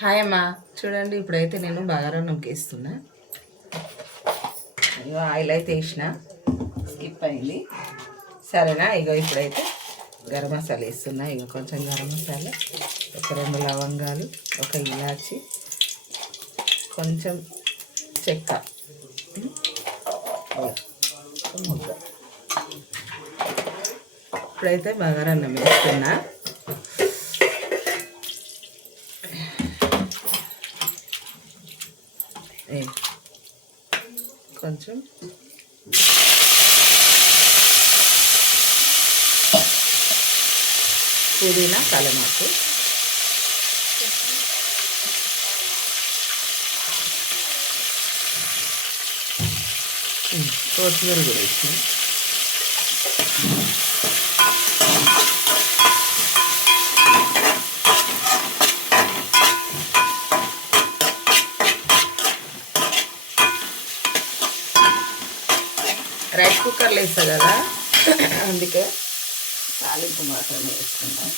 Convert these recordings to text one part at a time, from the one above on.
Hi అమ్మా. చూడండి ఇప్పుడైతే నేను బగారన్నంకి వేస్తున్నా. ఇగో ఆయిల్ అయితే వేసిన, స్కిప్ అయింది సరేనా. ఇగో ఇప్పుడైతే గరం మసాలా వేస్తున్నా. ఇక కొంచెం గరం మసాలా, ఒక 2 లవంగాలు, ఒక ఇలాచి, కొంచెం చెక్క, ముద్ద. ఇప్పుడైతే బగారన్నం వేస్తున్నా. కొంచెం పుదీనా, కలమాకు, కొత్తిమీర కూడా వేసిన. రైస్ కుక్కర్లో వేస్తా కదా, అందుకే తాలింపు మాత్రమే వేసుకుంటాం.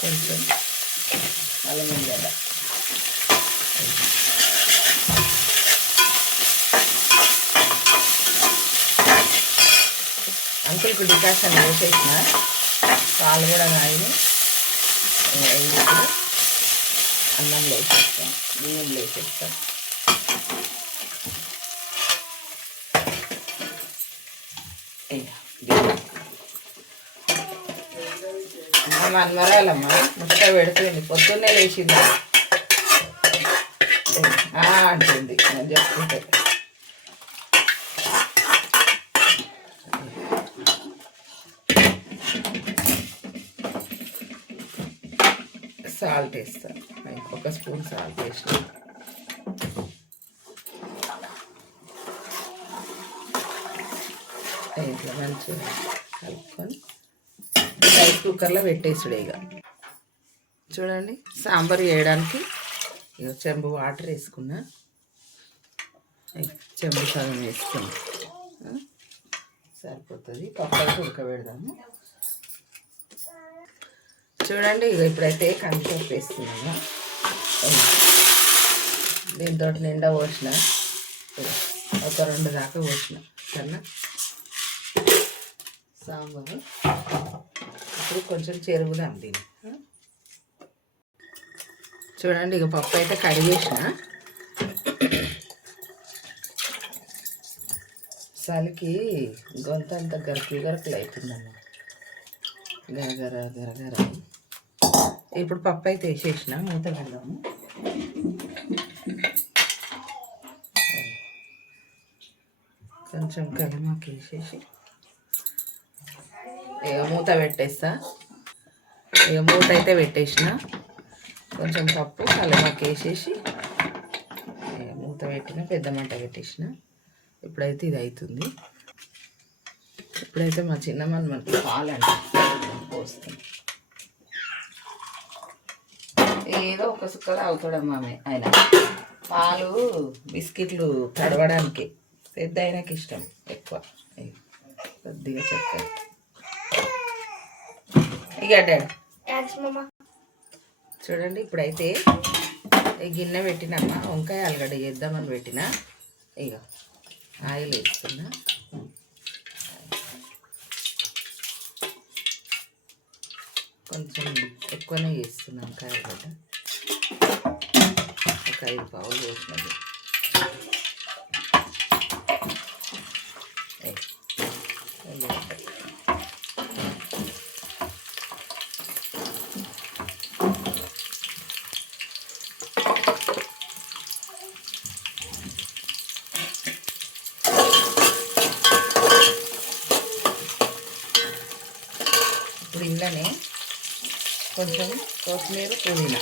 కొంచెం అల్లం వెల్లిగడ్డ, అంకుల్కు డికాషన్ వేసేసిన, పాలు కూడా కాయని అన్నంలో వేసేస్తాం, బియ్యంలో వేసేస్తాం. మనమరాలమ్మ ముక్క పెడుతుంది, పొద్దున్నే లేచింది అంటుంది నేను చెప్పుకుంటే. సాల్ట్ వేస్తాను, ఇంకొక స్పూన్ సాల్ట్ వేసిన. ఇట్లా మంచిగా కలుపుకొని రైస్ కుక్కర్లో పెట్టేసుడే. ఇక చూడండి సాంబార్ వేయడానికి ఇక చెంబు వాటర్ వేసుకున్నా, చెంబు సగం వేసుకున్నా సరిపోతుంది. పప్పు అయితే ఉడకబెడదాము. చూడండి ఇక ఇప్పుడైతే కందిపప్పు వేస్తున్నాను. దీంతో నిండా పోసిన, ఒక 2 దాకా పోసిన కన్నా సాంబారు. ఇప్పుడు కొంచెం చెరుగుదాం దీన్ని. చూడండి ఇక పప్పు అయితే కడిగేసిన. చలికి గొంత అంతా గరుకులు గరుకులు అవుతుందన్న, గరగర గరగర. ఇప్పుడు పప్పు అయితే వేసేసిన, మూత పెడదాము. కొంచెం కలమాకు వేసేసి ఇక మూత పెట్టేస్తా. ఇక మూత అయితే పెట్టేసిన, కొంచెం పప్పు కలమాకు వేసేసి మూత పెట్టిన, పెద్ద మంట పెట్టేసిన. ఇప్పుడైతే ఇది అవుతుంది. ఇప్పుడైతే మా చిన్నమ్మని మనకి పాలంటే పోస్తుంది. ఏదో ఒక సుక్క తాగుతాడమ్మా ఆయన. పాలు బిస్కెట్లు కడవడానికి పెద్ద ఆయనకి ఇష్టం ఎక్కువ. కొద్దిగా చక్కెర ఇక డాడీ. చూడండి ఇప్పుడైతే గిన్నె పెట్టినమ్మా, వంకాయ ఆలుగడ్డ చేద్దామని పెట్టిన. ఇక ఆయిల్ వేస్తున్నా. కొంచెం ఎక్కువనే వేస్తున్నా వంకాయ ఆలుగడ్డ, ఒక 5 పావులు వేసినది. ఇప్పుడు ఇంట్లోనే కొంచెం కొత్తిమీర, పుదీనా,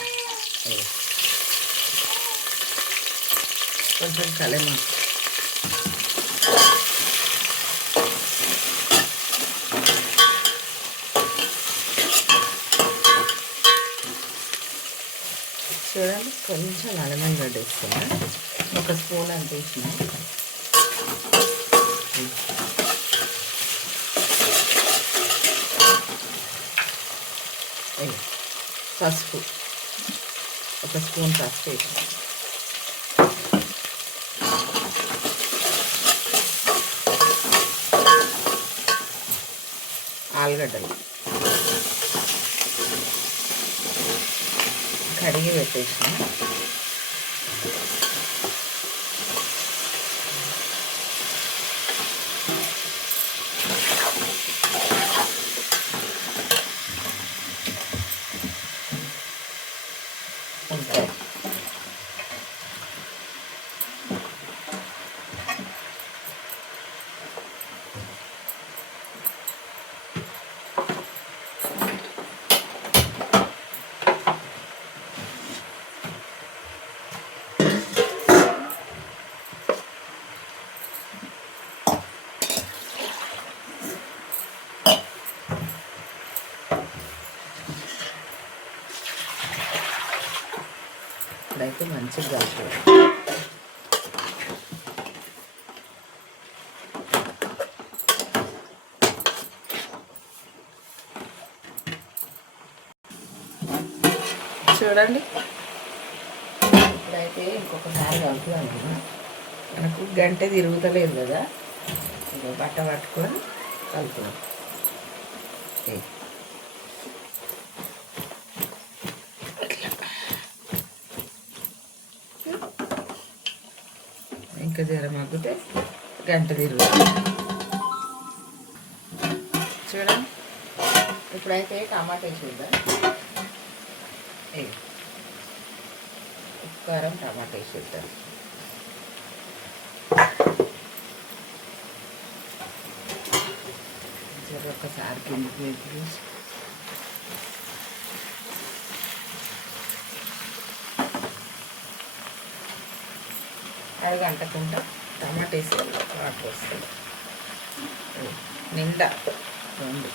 కొంచెం కలమాకు, చూడండి కొంచెం అల్లం గడ్డ వేసుకున్నా, ఒక స్పూన్ అంత వేసిన. పసుపు, ఒక స్పూన్ పసుపు వేసిన, ఆలుగడ్డలు కడిగి పెట్టేసిన, ఉంటాయి. ఇప్పుడైతే మంచిగా కలుపుకోవాలి. చూడండి, ఇప్పుడైతే ఇంకొకసారి కలుపుదాం కదా. మనకు గంట తిరుగుతలేదు కదా, ఇక బట్ట పట్టుకొని కలుపుదాం. ఇంకా జర మగ్గితే గంట తిరుగుతుంది. చూడండి, ఇప్పుడైతే టమాటా వేసేద్దాం. ఉప్పు కారం టమాటా వేసేద్దాం. జర ఒకసారి కిందికి వేసి అది గంటకుండా టమాటా వేసి వాటర్ వస్తుంది. నిండా 2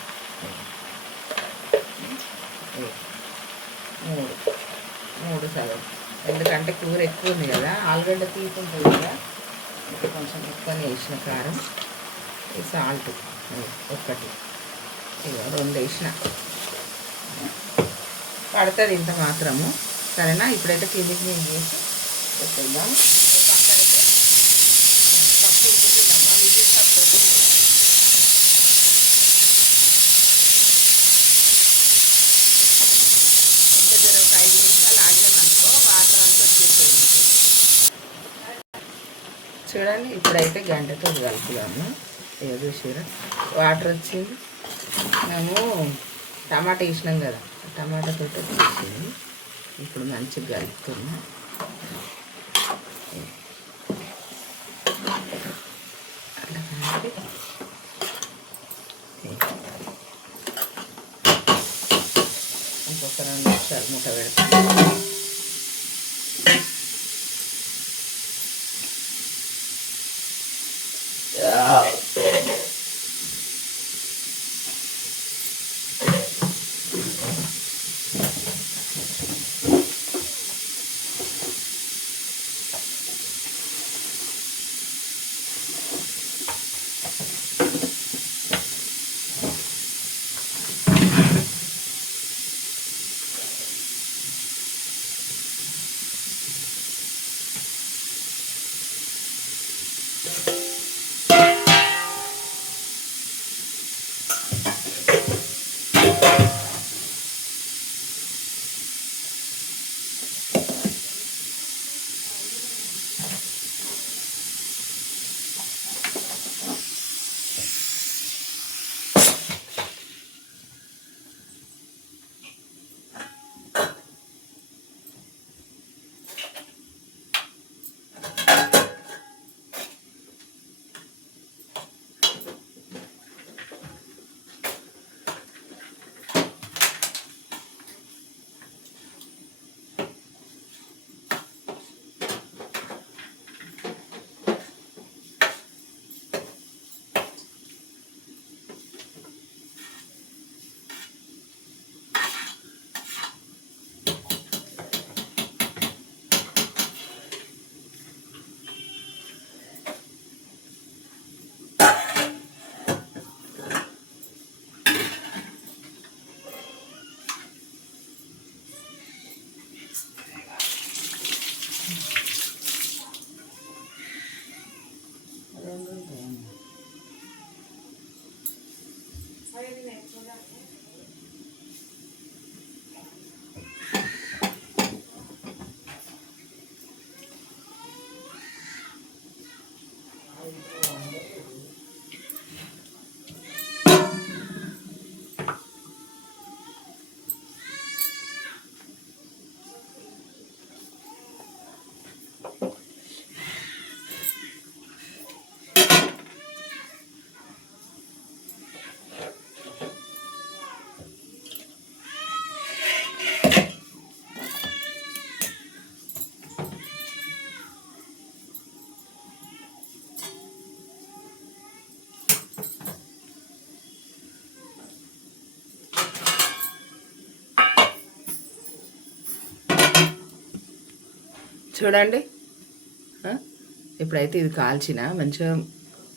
3 సగం, ఎందుకంటే కూర ఎక్కువ ఉంది కదా, ఆలుగడ్డ తీసుకుంటుంది కదా, కొంచెం ఎక్కువనే వేసిన కారం, ఈ సాల్ట్ 1, ఇక 2 వేసిన పడుతుంది ఇంత మాత్రము. సరేనా, ఇప్పుడైతే కిందికి నేను చేసి పెట్టేద్దాం. చూడండి, ఇప్పుడైతే గంటతో కలుపుదాము. ఏదో చూసారా వాటర్ వచ్చింది. మేము టమాటా వేసినాం కదా, టమాటాతో వచ్చింది. ఇప్పుడు మంచిగా కలుపుతున్నాం. అలా కలిపి ఇంకొక 2 నిమిషాలు మూట పెడతాం. చూడండి. ఇప్పుడైతే ఇది కాల్చిన మంచిగా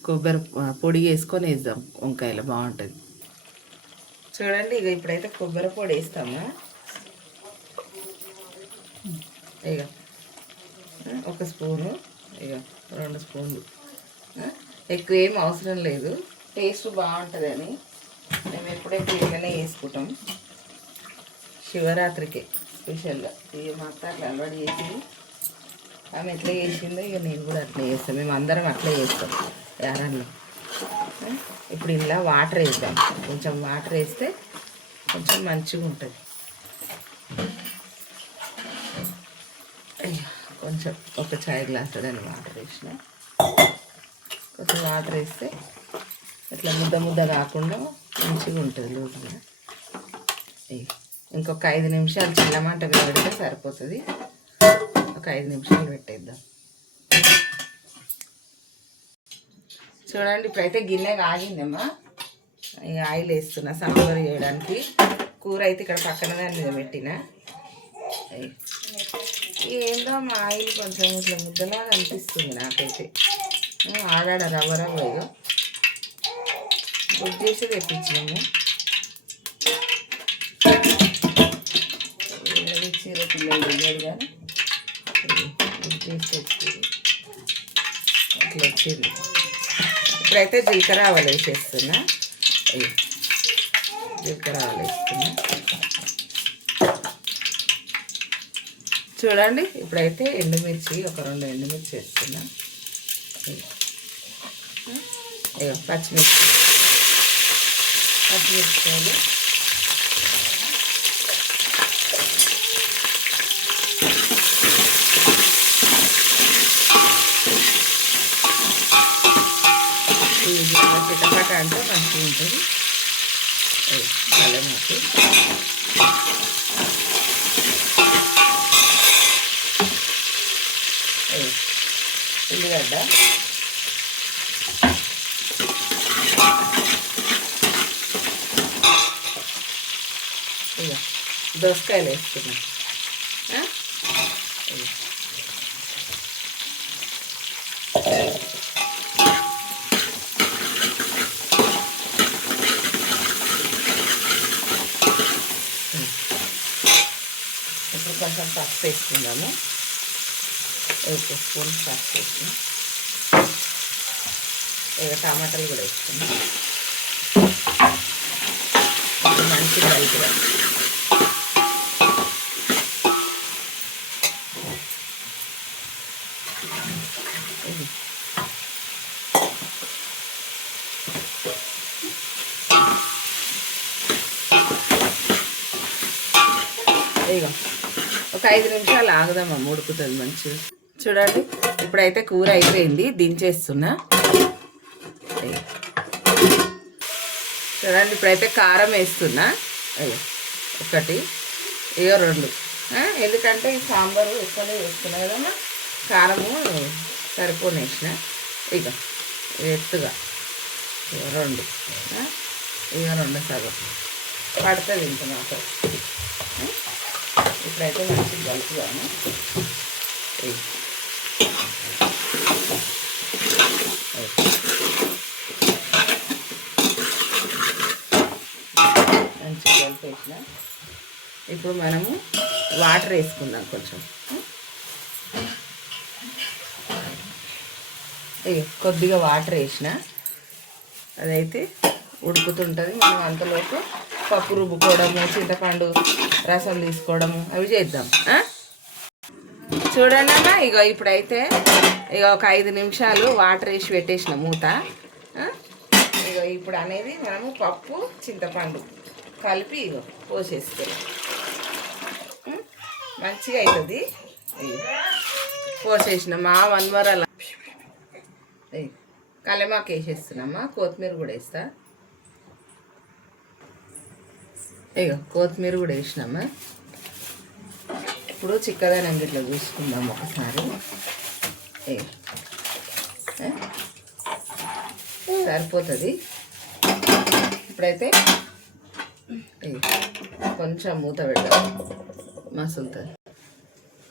కొబ్బరి పొడి వేసుకొని వేద్దాం వంకాయలు బాగుంటుంది. చూడండి ఇక ఇప్పుడైతే కొబ్బరి పొడి వేస్తాము. ఇక 1 స్పూను, ఇక 2 స్పూన్లు, ఎక్కువ ఏం అవసరం లేదు, టేస్ట్ బాగుంటుందని మేము ఎప్పుడైతే ఇట్లనే వేసుకుంటాం. శివరాత్రికి స్పెషల్గా ఇక మా అత్త అట్లా అలవాటు చేసి ఆమె ఎట్లా చేసిందో ఇక నేను కూడా అట్లా చేస్తాను. మేము అందరం అట్లా చేస్తాం యారాన్లో. ఇప్పుడు ఇలా వాటర్ వేద్దాం. కొంచెం వాటర్ వేస్తే కొంచెం మంచిగా ఉంటుంది. కొంచెం 1 చాయ్ గ్లాసు దాన్ని వాటర్ వేసిన. కొంచెం వాటర్ వేస్తే ఇట్లా ముద్ద ముద్ద కాకుండా మంచిగా ఉంటుంది లూజ్గా. ఇంకొక 5 నిమిషాలు చిన్నమంట మీద పెడితే సరిపోతుంది. ఒక 5 నిమిషాలు పెట్టేద్దాం. చూడండి ఇప్పుడైతే గిన్నె కాగిందమ్మా. ఇక ఆయిల్ వేస్తున్నా సాంబార్ చేయడానికి. కూర అయితే ఇక్కడ పక్కన దాని మీద పెట్టిన. ఏందో మా ఆయిల్ కొంచెం ఇట్లా ముద్దలాగా అనిపిస్తుంది నాకైతే. ఆడాడ రవ్వ రవ్వ ఇక బుక్ చేసి తెప్పించినాము. చీర పిల్లలు తెలియదు కానీ బుక్ చేసి తెచ్చింది అట్లా వచ్చింది. ఇప్పుడైతే జీలకర్ర ఆవాలు వేసేస్తున్నా. జీలకర్ర ఆవాలు వేస్తున్నా. చూడండి ఇప్పుడైతే ఎండుమిర్చి ఒక 2 ఎండుమిర్చి వేస్తున్నా. పచ్చిమిరపకాయలు చిటపట అంటే మంచిగా ఉంటుంది. కలమాకు ఉల్లిగడ్డ ఇక దోసకాయలు వేసుకున్నాం. ఇప్పుడు కొంచెం పసుపు వేసుకుందాము. 1 స్పూన్ పసుపు వేసుకున్నాం. ఇక టమాటాలు కూడా వేసుకున్నాం. మంచిగా కలుపుగా ఇక ఒక 5 నిమిషాలు ఆగుదామా, ఉడుకుతుంది మంచిగా. చూడండి ఇప్పుడైతే కూర అయిపోయింది, దించేస్తున్నా. చూడండి ఇప్పుడైతే కారం వేస్తున్నా. 1 ఇక 2, ఎందుకంటే ఈ సాంబారు ఎక్కువనే వేస్తున్నా కదమ్మా, కారము సరిపోని వేసిన. ఇక ఎత్తుగా 2, ఇక 2 సగం పడుతుంది ఇంత మాత్రం. ఇప్పుడైతే మంచిగా కలుపుదాము. మంచిగా కలిపేసిన. ఇప్పుడు మనము వాటర్ వేసుకుందాం కొంచెం. కొద్దిగా వాటర్ వేసిన, అదైతే ఉడుకుతుంటుంది. మనం అంతలోపు పప్పు రుబ్బుకోవడము, చింతపండు రసం తీసుకోవడము అవి చేద్దాం. చూడండి అన్న, ఇక ఇప్పుడైతే ఇక ఒక 5 నిమిషాలు వాటర్ వేసి పెట్టేసిన మూత. ఇక ఇప్పుడు అనేది మనము పప్పు చింతపండు కలిపి ఇక పోసేస్తే మంచిగా అవుతుంది. పోసేసిన మా 1 వరల కలమాకు వేసేస్తున్నామా, కొత్తిమీర కూడా వేస్తా. ఇక కొత్తిమీర కూడా వేసినామా. ఇప్పుడు చిక్కదనం ఇట్లా చూసుకుందాం ఒకసారి. సరిపోతుంది. ఇప్పుడైతే కొంచెం మూత పెడదాం, మసులుతుంది.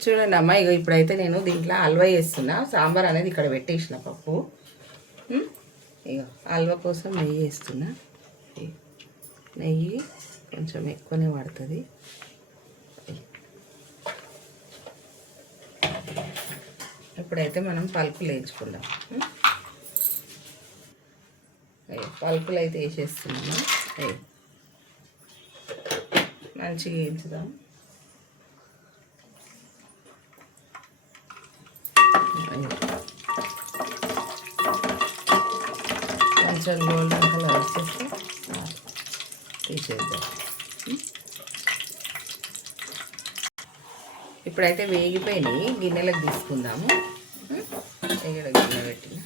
చూడండి అమ్మ, ఇక ఇప్పుడైతే నేను దీంట్లో హల్వా వేస్తున్నా. సాంబార్ అనేది ఇక్కడ పెట్టేసిన పప్పు. ఇక హల్వా కోసం నెయ్యి వేస్తున్నా. నెయ్యి కొంచెం ఎక్కువనే పడుతుంది. ఇప్పుడైతే మనం పలుకులు వేయించుకుందాం. పలుకులు అయితే వేసేస్తున్నాము. మంచిగా వేయించుదాం. కొంచెం గోల్డెన్ కలర్ వచ్చేస్తే తీసేద్దాం. ఇప్పుడైతే వేగిపోయినాయి, గిన్నెలకు తీసుకుందాము. ఇక్కడ గిన్నె పెట్టిన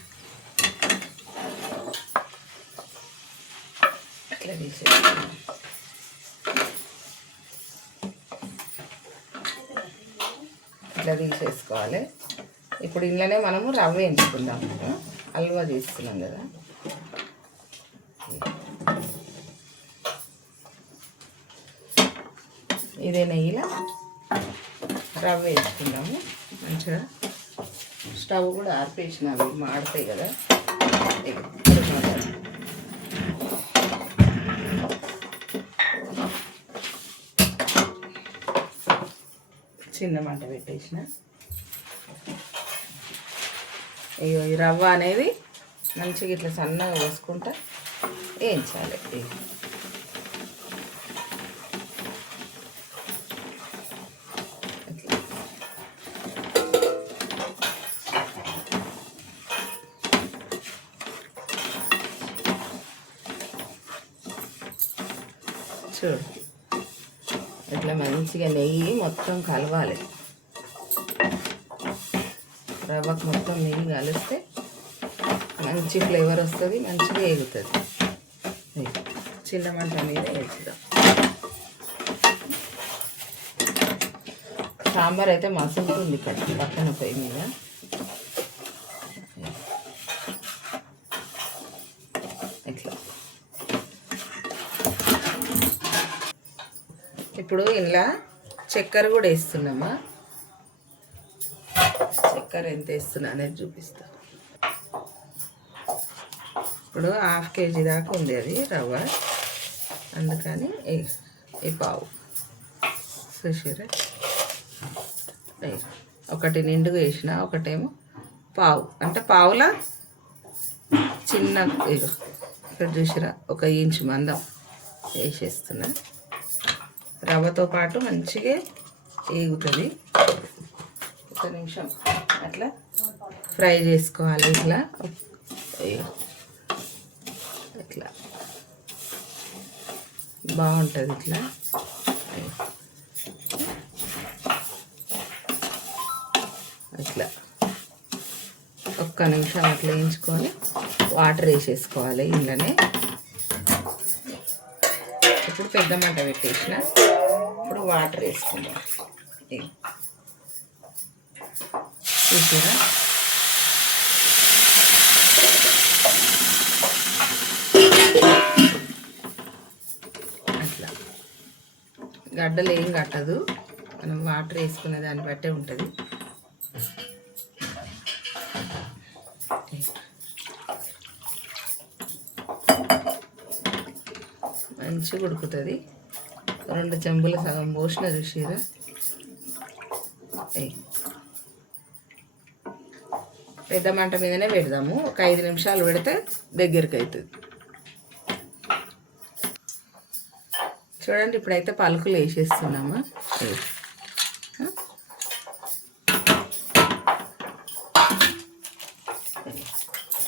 ఇట్లా తీసేద్దాం. ఇట్లా తీసేసుకోవాలి. ఇప్పుడు ఇంట్లోనే మనము రవ్వ ఎంచుకుందాము. హల్వా చేస్తున్నాం కదా. ఇదే నెయ్యిలో రవ్వ వేసుకుందాము. మంచిగా స్టవ్ కూడా ఆర్పేసిన, అవి మాడతాయి కదా. చిన్న మంట పెట్టేసిన. ఈ రవ్వ అనేది మంచిగా ఇట్లా సన్నగా పోసుకుంటా వేయించాలి. చూడు, ఇట్లా మంచిగా నెయ్యి మొత్తం కలవాలి. రవ్వకు మొత్తం నెయ్యి కలిస్తే మంచి ఫ్లేవర్ వస్తుంది, మంచిగా వేగుతుంది. చిన్న మంట మీద వేసుదాం. సాంబార్ అయితే మసులుతుంది ఇక్కడ పక్కన పొయ్యి మీద. ఇట్లా ఇప్పుడు ఇలా చక్కెర కూడా వేస్తున్నామా. చక్కెర ఎంత వేస్తున్నా అనేది చూపిస్తా. ఇప్పుడు 1/2 kg దాకా ఉంది అది రవ్వ, అందుకని ఈ పావు చూసారా. ఒకటి నిండుగా వేసిన, ఒకటేమో పావు, అంటే పావులా చిన్న ఇక్కడ చూసిరా 1 ఇంచు మందం వేసేస్తున్నా. రవ్వతో పాటు మంచిగా వేగుతుంది. 1 నిమిషం అట్లా ఫ్రై చేసుకోవాలి. ఇట్లా ఇట్లా బాగుంటుంది. ఇట్లా ఇట్లా 1 నిమిషం అట్లా వేయించుకొని వాటర్ వేసేసుకోవాలి ఇందులోనే. ఇప్పుడు పెద్ద మంట పెట్టేసిన. ఇప్పుడు వాటర్ వేసుకుందాం. చూసారా, అట్లా గడ్డలు ఏం కట్టదు. మనం వాటర్ వేసుకునే దాన్ని బట్టే ఉంటుంది. మంచిగా ఉడుకుతుంది. 2 చెంబుల సగం పోసిన చూసిరా. పెద్ద మంట మీదనే పెడదాము. ఒక 5 నిమిషాలు పెడితే దగ్గరికి అవుతుంది. చూడండి, ఇప్పుడైతే పలుకులు వేసేస్తున్నాము.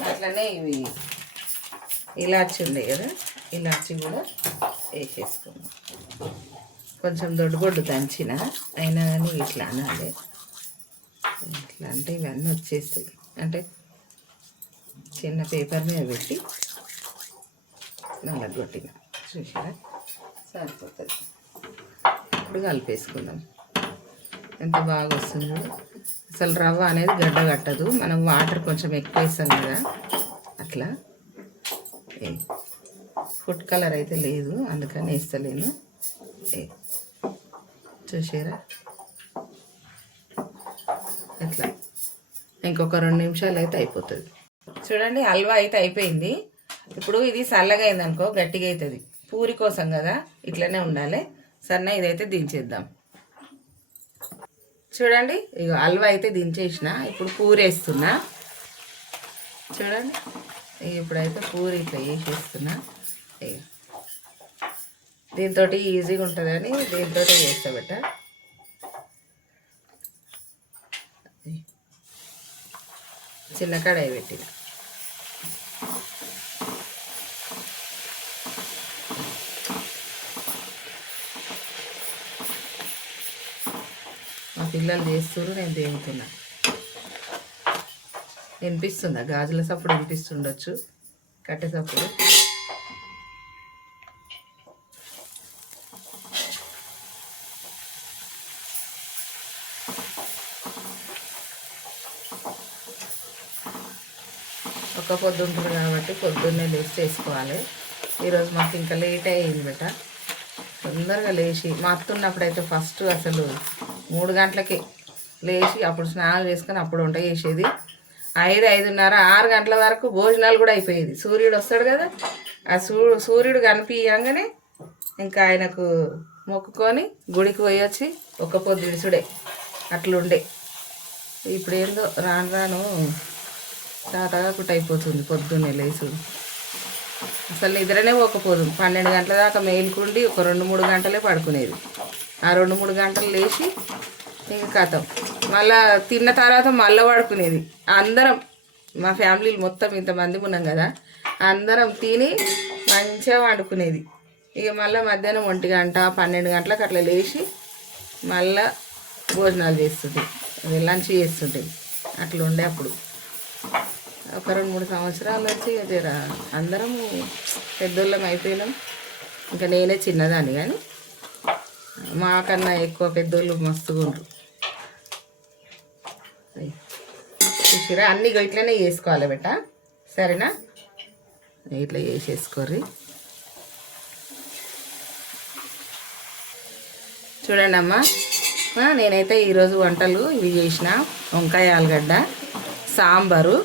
అట్లనే ఇవి ఇలాచి ఉంది కదా, ఇలాచి కూడా వేసేసుకున్నాం. కొంచెం దొడ్డుగొడ్డు దంచిన, అయినా కానీ ఇట్లా అనాలి. ఇట్లా అంటే ఇవన్నీ వచ్చేస్తాయి. అంటే చిన్న పేపర్ మీద పెట్టి నల్లగొట్టిన చూసారా, సరిపోతుంది. ఇప్పుడు కలిపేసుకుందాం. ఎంత బాగా వస్తుందో. అసలు రవ్వ అనేది గడ్డ కట్టదు. మనం వాటర్ కొంచెం ఎక్కువ వేస్తాం కదా, అట్లా. ఫుడ్ కలర్ అయితే లేదు, అందుకని వేస్తలేను. చూసారా, ఇట్లా ఇంకొక 2 నిమిషాలు అయితే అయిపోతుంది. చూడండి హల్వా అయితే అయిపోయింది. ఇప్పుడు ఇది చల్లగా అయిందనుకో గట్టిగా అవుతుంది. పూరి కోసం కదా ఇట్లనే ఉండాలి. సన్న ఇదైతే దించేద్దాం. చూడండి ఇక హల్వా అయితే దించేసిన. ఇప్పుడు పూరి వేస్తున్నా. చూడండి ఇప్పుడైతే పూరి ఇట్లా వేసేస్తున్నా. దీంతో ఈజీగా ఉంటుందని దీంతో చేస్తా బెట్ట. చిన్న కడాయి పెట్టిన. మా పిల్లలు చేస్తున్నారు, నేను దేముతున్నా. వినిపిస్తుందా? గాజుల సప్పుడు వినిపిస్తుండొచ్చు, కట్టె సప్పుడు. ఒక పొద్దు ఉంటుంది కాబట్టి పొద్దున్నే లేచి చేసుకోవాలి. ఈరోజు మాకు ఇంకా లేట్ అయ్యింది బెట. తొందరగా లేచి మా అత్తున్నప్పుడైతే ఫస్ట్ అసలు 3 గంటలకి లేచి అప్పుడు స్నానాలు చేసుకొని అప్పుడు వంట చేసేది. 5, 5:30, 6 గంటల వరకు భోజనాలు కూడా అయిపోయేది. సూర్యుడు వస్తాడు కదా, ఆ సూర్యుడు కనిపించగానే ఇంకా ఆయనకు మొక్కుకొని గుడికి పోయి వచ్చి ఒక పొద్దు విడుచుడే అట్లుండే. ఇప్పుడు ఏందో రాను రాను తాతగా అయిపోతుంది పొద్దున్నే లేచుడు. అసలు నిద్రనే పోకపోదు. 12 గంటల దాకా మేలుకుండి ఒక 2-3 గంటలే పడుకునేది. ఆ 2-3 గంటలు లేచి ఇంకా కథం మళ్ళా తిన్న తర్వాత మళ్ళీ పడుకునేది. అందరం మా ఫ్యామిలీలు మొత్తం ఇంతమంది ఉన్నాం కదా, అందరం తిని మంచిగా వండుకునేది. ఇక మళ్ళీ మధ్యాహ్నం 1 గంట 12 గంటలకు అట్లా లేచి మళ్ళా భోజనాలు చేస్తుంటే లంచ్ చేస్తుంటే అట్లా ఉండే. అప్పుడు ఒక 2-3 సంవత్సరాల నుంచి జర అందరము పెద్దోళ్ళం అయిపోయినాం. ఇంకా నేనే చిన్నదాన్ని, కానీ మాకన్నా ఎక్కువ పెద్దోళ్ళు మస్తుగా ఉండరు. చూసిరా అన్నీ ఇట్లనే చేసుకోవాలి బెట్ట, సరేనా? ఇట్లా చేసేసుకోర్రి. చూడండి అమ్మ, నేనైతే ఈరోజు వంటలు ఇవి చేసిన. వంకాయ ఆలుగడ్డ, సాంబారు,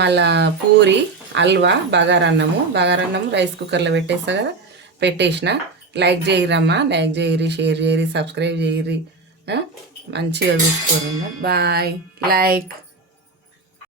మళ్ళా పూరి, హల్వా, బగారన్నం రైస్ కుక్కర్లో పెట్టేస్తా కదా, పెట్టేసిన. లైక్ చేయరమ్మా, లైక్ చేయరి, షేర్ చేయరి, సబ్స్క్రైబ్ చేయరి, మంచిగా చూసుకోరు. బాయ్. లైక్.